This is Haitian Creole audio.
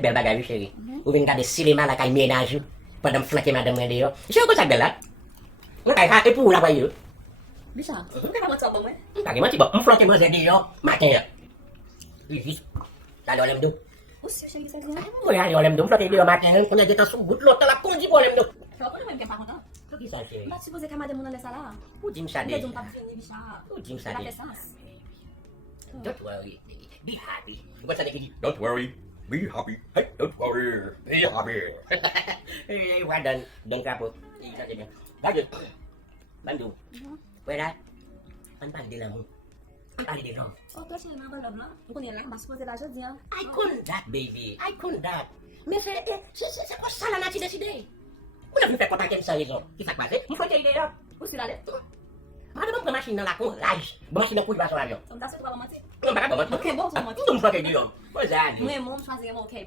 Bel bagay wi chéri. Ou vin gade cinéma la kay ménage pendant flanquer madame Mende yo. Je ko sa gelat. Nga kay ha epou la way yo. Bisa. Kenapa mau coba gue? Kage man ti bo, flanquer mo zedi yo. Matin ya. Ici. Ta lo lem do. Usia saya bisa gua. Mo ya yo lem do flanquer yo matin. Ko na deta subut lot la konji bo lem do. Kalau aku memang kayak apa? Ko ki sa chéri. Mas supposé que a madame não salah. Ou dim sa Dia de. jumpa sini bisa. Ou dim sa Ada de. sens. Don't worry. Be happy. Ko sa de ki. Don't worry. Be happy. Hey, don't worry. Be happy. Eh, wadan dong kapo. Isa de. Lagi. Bandu. Wala. An bandi la mo. An bandi de no. Oh, toi, c'est ma bonne blanc. Donc on est là, mas supposé la chose dire. I couldn't that, baby. I couldn't that. Mais c'est quoi ça la nati décidé? Vous n'avez fait pas tant qu'elle s'en Qui s'est passé? Vous faites idée là. Où c'est là? Ada bang machine na la con, rage. Machine na couille va sur l'avion. Ça me t'a fait pas mentir. Non, pas Ok, bon, ça mentir. Não me faz ideia. Pois é, Moi, moi, je faisais mon ok.